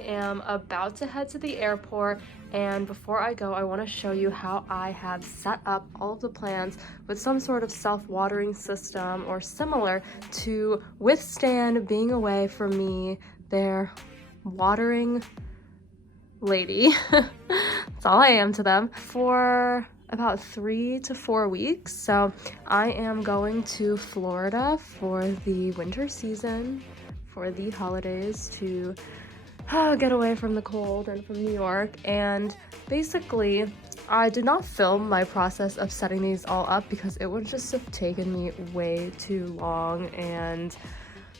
am about to head to the airport, and before I go, I want to show you how I have set up all of the plants with some sort of self-watering system or similar to withstand being away from me, their watering lady. That's all I am to them for about 3 to 4 weeks. So I am going to Florida for the winter season, for the holidays, to get away from the cold and from New York. And basically I did not film my process of setting these all up because it would just have taken me way too long, and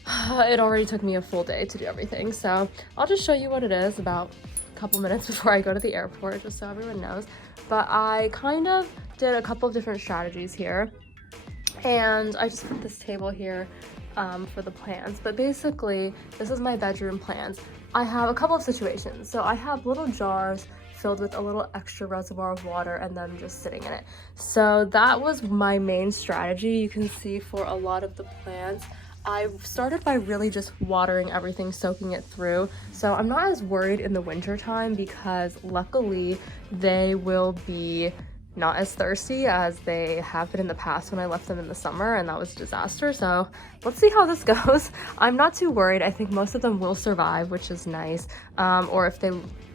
it already took me a full day to do everything. So I'll just show you what it is about a couple minutes before I go to the airport, just so everyone knows. But I kind of did a couple of different strategies here, and I just put this table here for the plants. But basically, this is my bedroom plants. I have a couple of situations. So I have little jars filled with a little extra reservoir of water and them just sitting in it. So that was my main strategy. You can see for a lot of the plants, I started by really just watering everything, soaking it through. So I'm not as worried in the winter time because luckily they will be not as thirsty as they have been in the past when I left them in the summer, and that was a disaster. So let's see how this goes. I'm not too worried. I think most of them will survive, which is nice. Or if they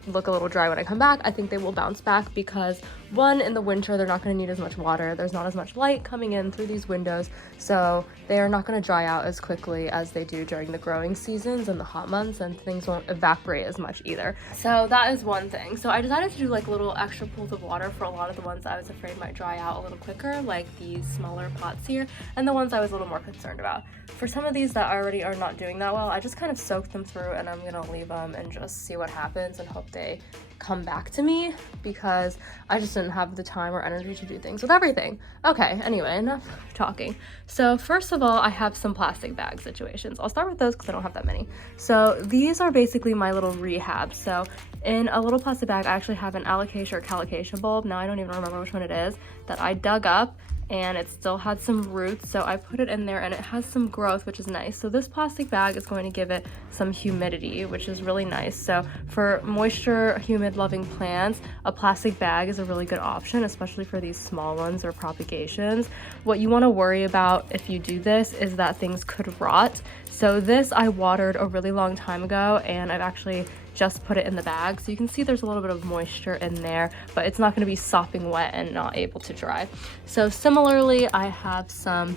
look a little dry when I come back, I think they will bounce back because one, in the winter they're not going to need as much water. There's not as much light coming in through these windows, so they are not going to dry out as quickly as they do during the growing seasons and the hot months, and things won't evaporate as much either. So that is one thing. So I decided to do like little extra pools of water for a lot of the ones I was afraid might dry out a little quicker, like these smaller pots here, and the ones I was a little more concerned about. For some of these that already are not doing that well, I just kind of soaked them through, and I'm gonna leave them and just see what happens and hope they come back to me, because I just didn't have the time or energy to do things with everything. Okay, anyway, enough talking. So first of all, I have some plastic bag situations. I'll start with those because I don't have that many. So these are basically my little rehab. So in a little plastic bag, I actually have an alocasia or calocasia bulb. Now I don't even remember which one it is, that I dug up, and it still had some roots, so I put it in there and it has some growth, which is nice. So this plastic bag is going to give it some humidity, which is really nice. So for moisture humid loving plants, a plastic bag is a really good option, especially for these small ones or propagations. What you want to worry about if you do this is that things could rot. So this I watered a really long time ago, and I've actually just put it in the bag. So you can see there's a little bit of moisture in there, but it's not going to be sopping wet and not able to dry. So similarly, I have some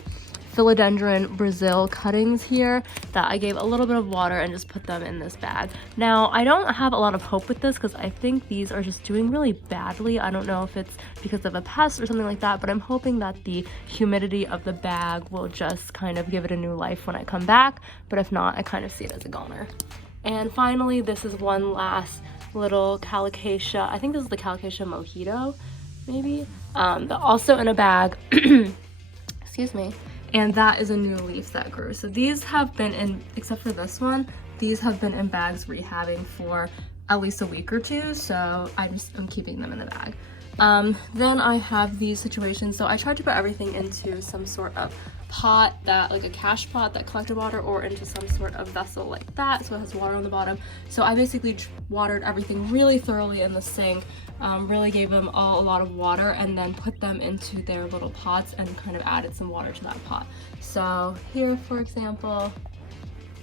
philodendron Brazil cuttings here that I gave a little bit of water and just put them in this bag. Now, I don't have a lot of hope with this because I think these are just doing really badly. I don't know if it's because of a pest or something like that, but I'm hoping that the humidity of the bag will just kind of give it a new life when I come back. But if not, I kind of see it as a goner. And finally, this is one last little calocasia. I think this is the calocasia mojito, maybe. Also in a bag, excuse me. And that is a new leaf that grew. So these have been in, except for this one, these have been in bags rehabbing for at least a week or two. So I'm keeping them in the bag. Then I have these situations. So I tried to put everything into some sort of pot, that like a cache pot that collected water, or into some sort of vessel like that, so it has water on the bottom. So I basically watered everything really thoroughly in the sink, really gave them all a lot of water, and then put them into their little pots and kind of added some water to that pot. So here, for example,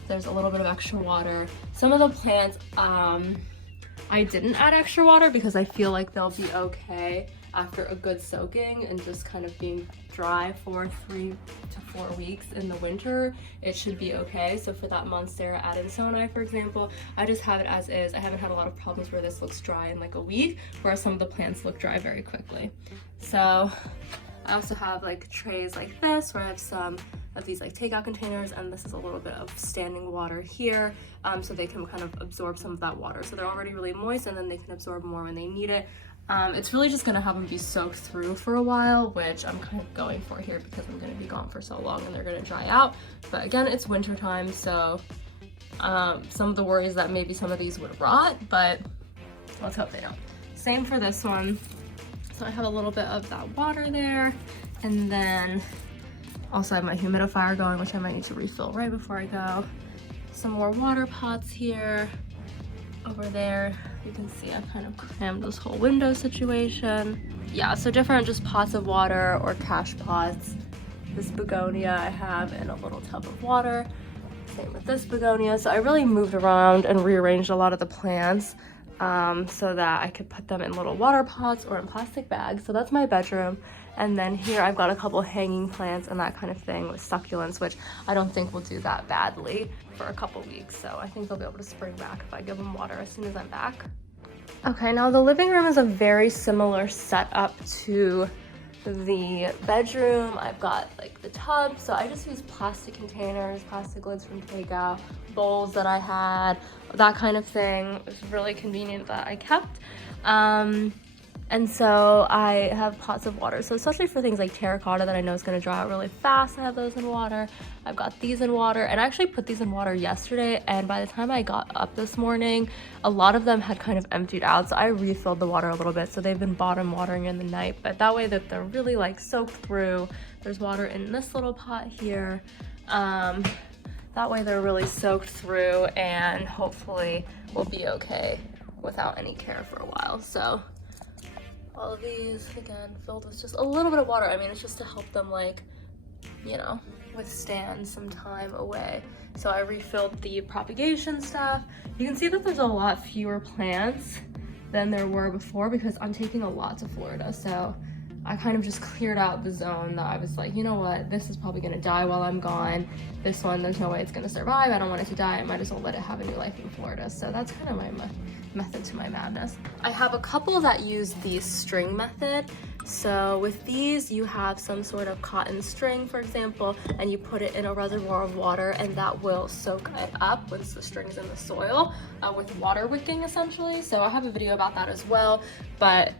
there's a little bit of extra water. Some of the plants I didn't add extra water because I feel like they'll be okay after a good soaking and just kind of being dry for 3 to 4 weeks in the winter. It should be okay. So for that Monstera adansonii, for example, I just have it as is. I haven't had a lot of problems where this looks dry in like a week, whereas some of the plants look dry very quickly. So I also have like trays like this where I have some of these like takeout containers, and this is a little bit of standing water here, so they can kind of absorb some of that water. So they're already really moist, and then they can absorb more when they need it. It's really just gonna have them be soaked through for a while, which I'm kind of going for here because I'm gonna be gone for so long and they're gonna dry out. But again, it's winter time, so some of the worries that maybe some of these would rot, but let's hope they don't. Same for this one. So I have a little bit of that water there, and then also I have my humidifier going, which I might need to refill right before I go. Some more water pots here. Over there, you can see I kind of crammed this whole window situation. Yeah, so different just pots of water or cache pots. This begonia I have in a little tub of water. Same with this begonia. So I really moved around and rearranged a lot of the plants so that I could put them in little water pots or in plastic bags. So that's my bedroom. And then here I've got a couple hanging plants and that kind of thing with succulents, which I don't think will do that badly for a couple weeks. So I think they'll be able to spring back if I give them water as soon as I'm back. Okay, now the living room is a very similar setup to the bedroom. I've got like the tub, so I just use plastic containers, plastic lids from takeout, bowls that I had, that kind of thing. It's really convenient that I kept. And so I have pots of water. So especially for things like terracotta that I know is going to dry out really fast, I have those in water. I've got these in water, and I actually put these in water yesterday, and by the time I got up this morning, a lot of them had kind of emptied out. So I refilled the water a little bit. So they've been bottom watering in the night, but that way that they're really like soaked through. There's water in this little pot here. That way they're really soaked through and hopefully will be okay without any care for a while. So all of these, again, filled with just a little bit of water. I mean, it's just to help them, like, you know, withstand some time away. So I refilled the propagation stuff. You can see that there's a lot fewer plants than there were before because I'm taking a lot to Florida. So I kind of just cleared out the zone that I was like, you know what, this is probably gonna die while I'm gone. This one, there's no way it's gonna survive. I don't want it to die. I might as well let it have a new life in Florida. So that's kind of my method to my madness. I have a couple that use the string method. So with these, you have some sort of cotton string, for example, and you put it in a reservoir of water, and that will soak it up once the string's in the soil with water wicking, essentially. So I have a video about that as well, but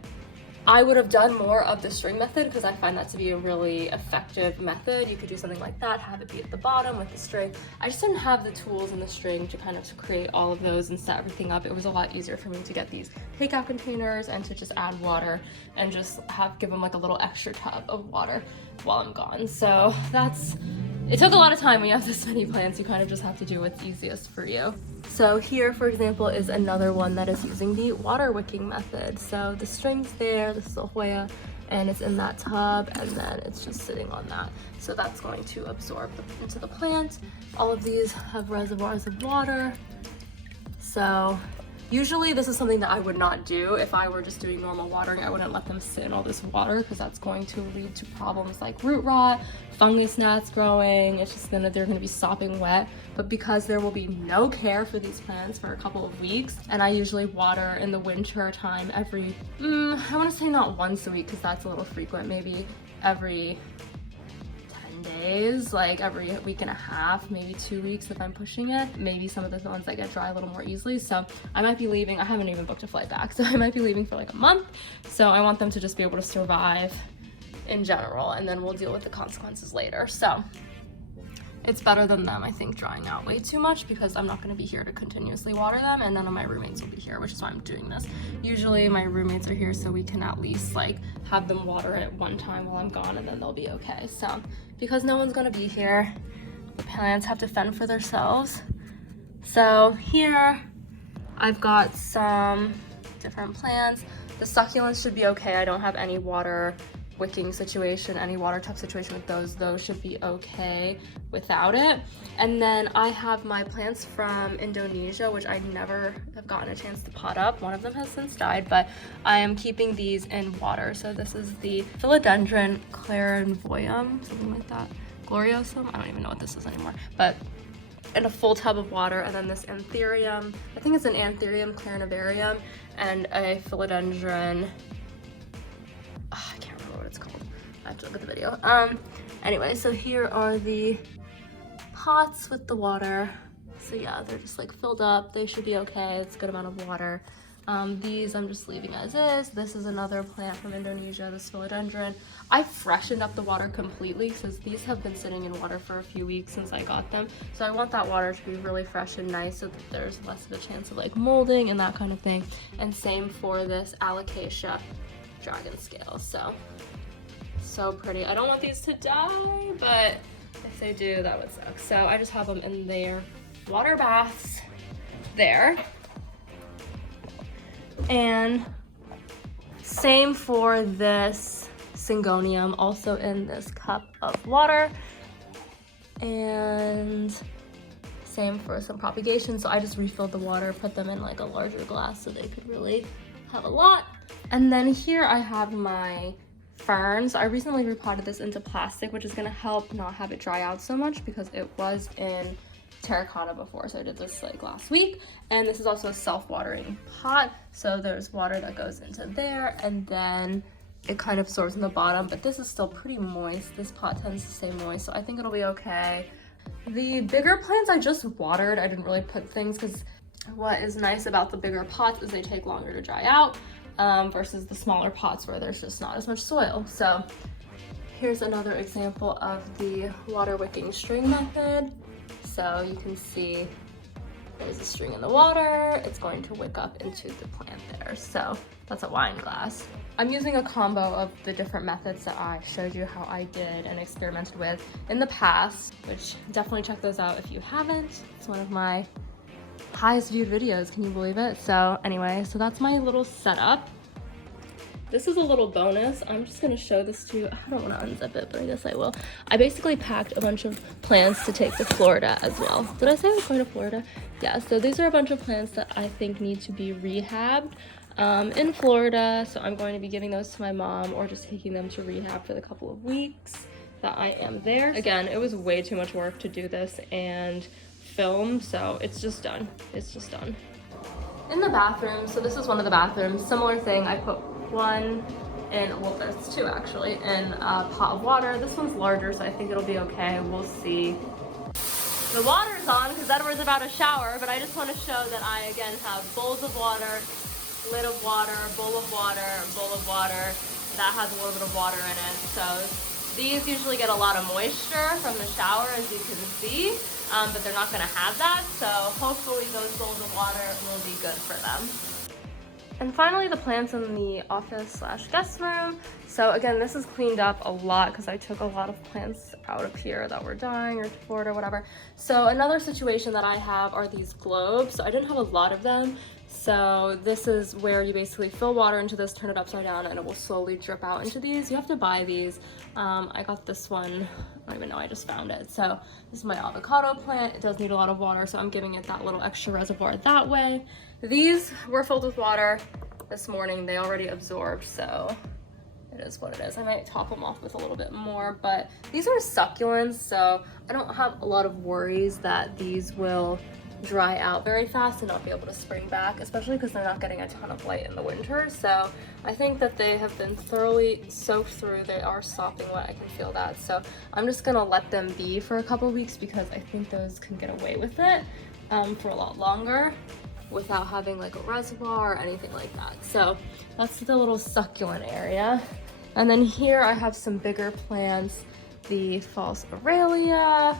I would have done more of the string method because I find that to be a really effective method. You could do something like that, have it be at the bottom with the string. I just didn't have the tools and the string to kind of create all of those and set everything up. It was a lot easier for me to get these takeout containers and to just add water and just give them like a little extra tub of water while I'm gone. So it took a lot of time when you have this many plants. You kind of just have to do what's easiest for you. So here, for example, is another one that is using the water wicking method. So the string's there, this is a Hoya, and it's in that tub, and then it's just sitting on that. So that's going to absorb into the plant. All of these have reservoirs of water. So usually this is something that I would not do if I were just doing normal watering. I wouldn't let them sit in all this water because that's going to lead to problems like root rot, fungus gnats growing. It's just they're gonna be sopping wet. But because there will be no care for these plants for a couple of weeks, and I usually water in the winter time every, I wanna say not once a week because that's a little frequent, maybe every 10 days, like every week and a half, maybe 2 weeks if I'm pushing it. Maybe some of the ones that get dry a little more easily. So I might be leaving, I haven't even booked a flight back, so I might be leaving for like a month. So I want them to just be able to survive in general, and then we'll deal with the consequences later. So it's better than them, I think, drying out way too much because I'm not going to be here to continuously water them, and none of my roommates will be here, which is why I'm doing this. Usually my roommates are here so we can at least like have them water it one time while I'm gone, and then they'll be okay. So because no one's going to be here, the plants have to fend for themselves. So here I've got some different plants. The succulents should be okay. I don't have any water wicking situation, any water tub situation with those should be okay without it. And then I have my plants from Indonesia, which I never have gotten a chance to pot up. One of them has since died, but I am keeping these in water. So this is the philodendron clairvoyum, something like that, gloriosum, I don't even know what this is anymore, but in a full tub of water. And then this anthurium, I think it's an anthurium clarinivarium, and a philodendron, I can't remember what it's called. I have to look at the video. Anyway, so here are the pots with the water. So yeah, they're just like filled up. They should be okay. It's a good amount of water. These I'm just leaving as is. This is another plant from Indonesia, this philodendron. I freshened up the water completely since these have been sitting in water for a few weeks since I got them. So I want that water to be really fresh and nice so that there's less of a chance of like molding and that kind of thing. And same for this alocasia dragon scale. So pretty. I don't want these to die, but if they do, that would suck. So I just have them in their water baths there. And same for this syngonium, also in this cup of water. And same for some propagation. So I just refilled the water, put them in like a larger glass so they could really have a lot. And then here I have my ferns. I recently repotted this into plastic, which is gonna help not have it dry out so much because it was in terracotta before. So I did this like last week. And this is also a self-watering pot. So there's water that goes into there and then it kind of absorbs in the bottom, but this is still pretty moist. This pot tends to stay moist, so I think it'll be okay. The bigger plants I just watered. I didn't really put things because what is nice about the bigger pots is they take longer to dry out versus the smaller pots where there's just not as much soil. So here's another example of the water wicking string method. So you can see there's a string in the water. It's going to wick up into the plant there. So that's a wine glass. I'm using a combo of the different methods that I showed you how I did and experimented with in the past, which definitely check those out if you haven't. It's one of my highest viewed videos, can you believe it? So anyway, so that's my little setup. This is a little bonus. I'm just gonna show this to you. I don't wanna unzip it, but I guess I will. I basically packed a bunch of plants to take to Florida as well. Did I say I was going to Florida? Yeah, so these are a bunch of plants that I think need to be rehabbed in Florida. So I'm going to be giving those to my mom or just taking them to rehab for the couple of weeks that I am there. Again, it was way too much work to do this and film, so it's just done. It's just done. In the bathroom, so this is one of the bathrooms, similar thing. I put one in, well there's two actually, in a pot of water. This one's larger, so I think it'll be okay. We'll see. The water's on because Edward's about to shower, but I just want to show that I again have bowls of water, lid of water, bowl of water, bowl of water. That has a little bit of water in it. So these usually get a lot of moisture from the shower, as you can see, but they're not going to have that. So hopefully those bowls of water will be good for them. And finally, the plants in the office/guest room. So again, this is cleaned up a lot because I took a lot of plants out of here that were dying or to Florida, whatever. So another situation that I have are these globes. So I didn't have a lot of them. So this is where you basically fill water into this, turn it upside down, and it will slowly drip out into these. You have to buy these. I got this one, I don't even know, I just found it. So this is my avocado plant. It does need a lot of water, so I'm giving it that little extra reservoir that way. These were filled with water this morning. They already absorbed, so it is what it is. I might top them off with a little bit more, but these are succulents, so I don't have a lot of worries that these will dry out very fast and not be able to spring back, especially because they're not getting a ton of light in the winter. So I think that they have been thoroughly soaked through. They are sopping wet, I can feel that. So I'm just gonna let them be for a couple weeks because I think those can get away with it for a lot longer without having like a reservoir or anything like that. So that's the little succulent area. And then here I have some bigger plants, the false Aurelia,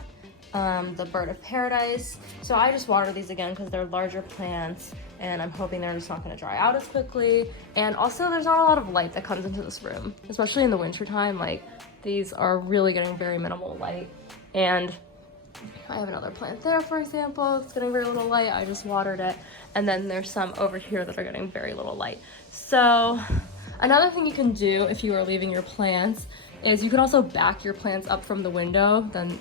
the bird of paradise. So I just water these again because they're larger plants and I'm hoping they're just not going to dry out as quickly. And also there's not a lot of light that comes into this room, especially in the winter time. Like these are really getting very minimal light. And I have another plant there, for example. It's getting very little light. I just watered it. And then there's some over here that are getting very little light. So another thing you can do if you are leaving your plants is you can also back your plants up from the window than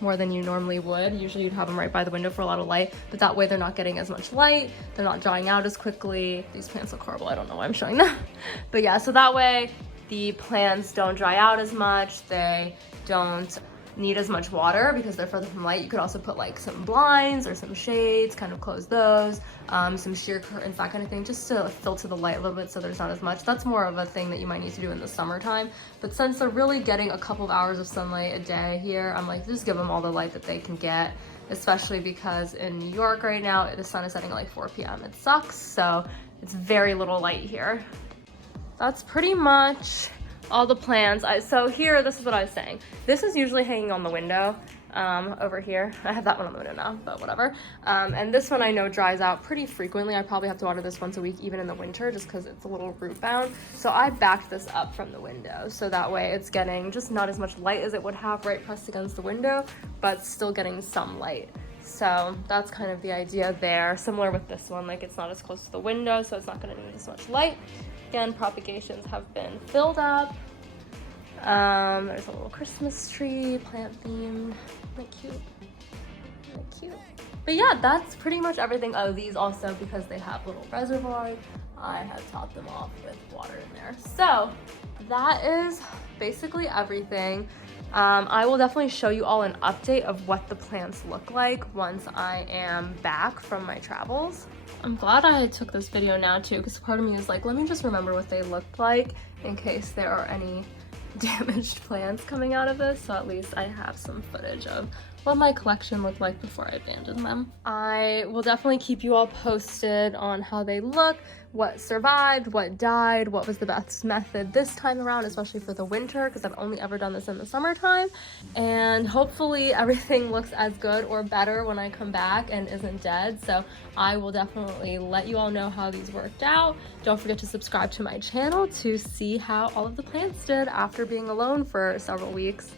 more than you normally would. Usually you'd have them right by the window for a lot of light, but that way they're not getting as much light, they're not drying out as quickly. These plants look horrible, I don't know why I'm showing them. But yeah, so that way the plants don't dry out as much, they don't need as much water because they're further from light. You could also put like some blinds or some shades, kind of close those, some sheer curtains, that kind of thing, just to filter the light a little bit so there's not as much. That's more of a thing that you might need to do in the summertime. But since they're really getting a couple of hours of sunlight a day here, I'm like, just give them all the light that they can get, especially because in New York right now, the sun is setting at like 4 p.m. It sucks, so it's very little light here. That's pretty much all the plants. So here, this is what I was saying. This is usually hanging on the window over here. I have that one on the window now, but whatever. And this one I know dries out pretty frequently. I probably have to water this once a week, even in the winter, just because it's a little root bound. So I backed this up from the window. So that way it's getting just not as much light as it would have right pressed against the window, but still getting some light. So that's kind of the idea there. Similar with this one, like it's not as close to the window, so it's not going to need as much light. Again, propagations have been filled up. There's a little Christmas tree, plant themed. Isn't that cute? Isn't that cute? But yeah, that's pretty much everything. Oh, these also, because they have little reservoirs, I have topped them off with water in there. So that is basically everything. I will definitely show you all an update of what the plants look like once I am back from my travels. I'm glad I took this video now too, because part of me is like, let me just remember what they looked like in case there are any damaged plants coming out of this, so at least I have some footage of what my collection looked like before I abandoned them. I will definitely keep you all posted on how they look, what survived, what died, what was the best method this time around, especially for the winter, because I've only ever done this in the summertime. And hopefully everything looks as good or better when I come back and isn't dead. So I will definitely let you all know how these worked out. Don't forget to subscribe to my channel to see how all of the plants did after being alone for several weeks.